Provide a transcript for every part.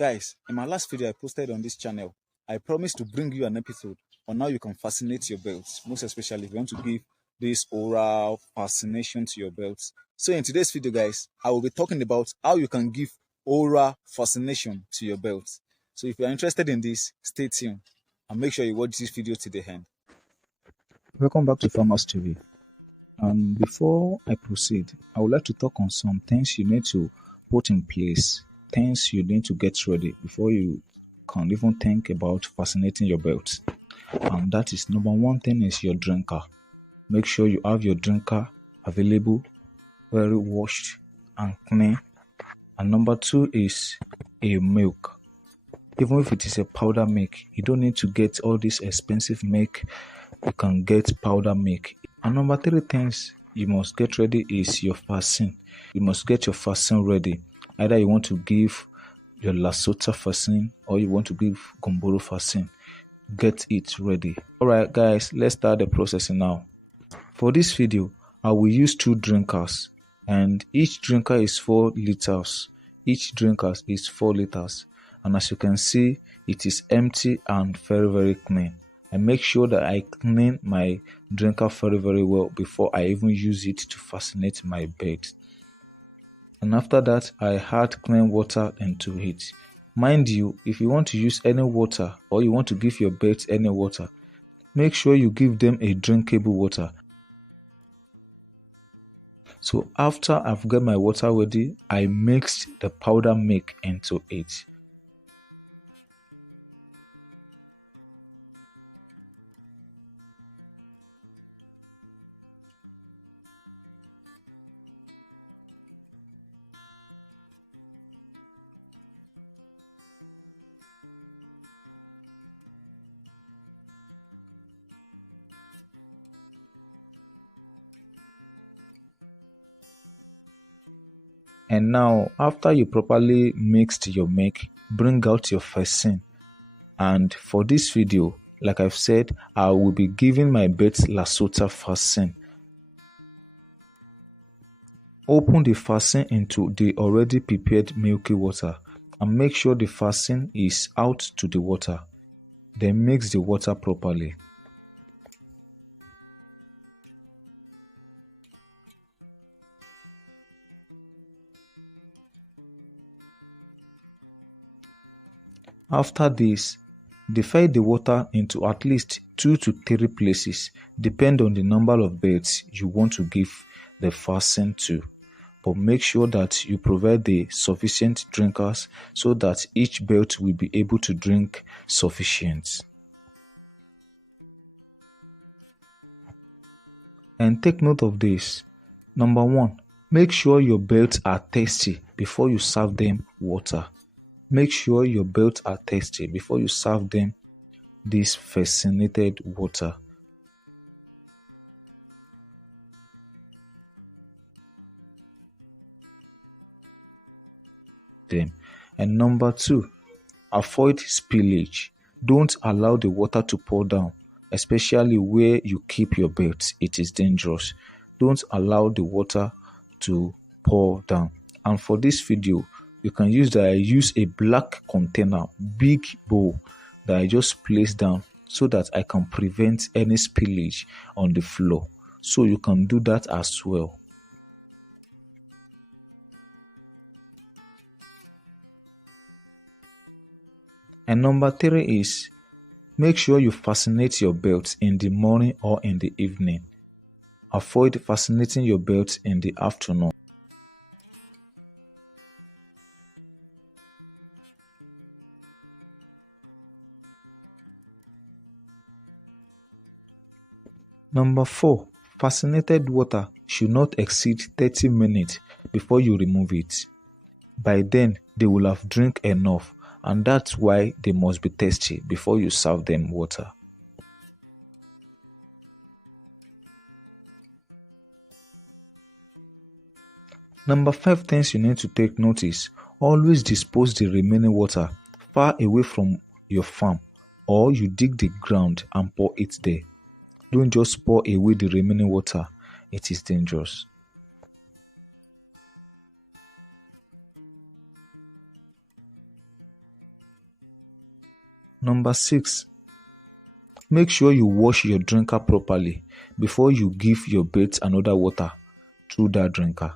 Guys, in my last video I posted on this channel, I promised to bring you an episode on how you can vaccinate your belts, most especially if you want to give this oral vaccination to your belts. So in today's video, guys, I will be talking about how you can give oral vaccination to your belts. So if you are interested in this, stay tuned and make sure you watch this video to the end. Welcome back to Farmers TV. And before I proceed, I would like to talk on some things you need to put in place, things you need to get ready before you can even think about vaccinating your belt. And that is, number one thing is your drinker. Make sure you have your drinker available, very washed and clean. And number two is a milk. Even if it is a powder milk, you don't need to get all this expensive milk. You can get powder milk. And number three things you must get ready is your vaccine. You must get your vaccine ready. Either you want to give your Lasota vaccine or you want to give Gumboro vaccine. Get it ready. Alright guys, let's start the processing now. For this video, I will use 2 drinkers and each drinker is 4 liters. Each drinker is 4 liters. And as you can see, it is empty and very clean. I make sure that I clean my drinker very well before I even use it to vaccinate my bed. And after that, I add clean water into it. Mind you, if you want to use any water or you want to give your birds any water, make sure you give them a drinkable water. So after I've got my water ready, I mixed the powder milk into it. And now, after you properly mixed your milk, bring out your vaccine. And for this video, like I've said, I will be giving my birds Lasota vaccine. Open the vaccine into the already prepared milky water and make sure the vaccine is out to the water. Then mix the water properly. After this, divide the water into at least 2 to 3 places, depending on the number of birds you want to give the vaccine to. But make sure that you provide the sufficient drinkers so that each bird will be able to drink sufficient. And take note of this. Number 1, make sure your birds are thirsty before you serve them water. Make sure your birds are thirsty before you serve them this vaccinated water. And number 2, avoid spillage. Don't allow the water to pour down, especially where you keep your birds. It is dangerous. Don't allow the water to pour down. And for this video, you can use that I use a black container, big bowl that I just place down so that I can prevent any spillage on the floor. So you can do that as well. And number 3 is, make sure you vaccinate your birds in the morning or in the evening. Avoid vaccinating your birds in the afternoon. Number 4, vaccinated water should not exceed 30 minutes before you remove it. By then, they will have drunk enough, and that's why they must be thirsty before you serve them water. Number 5 things you need to take notice: always dispose the remaining water far away from your farm, or you dig the ground and pour it there. Don't just pour away the remaining water. It is dangerous. Number 6, make sure you wash your drinker properly before you give your birds another water through that drinker.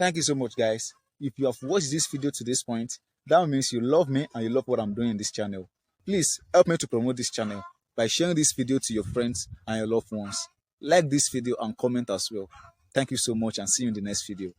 Thank you so much, guys. If you have watched this video to this point, that means you love me and you love what I'm doing in this channel. Please help me to promote this channel by sharing this video to your friends and your loved ones. Like this video and comment as well. Thank you so much and see you in the next video.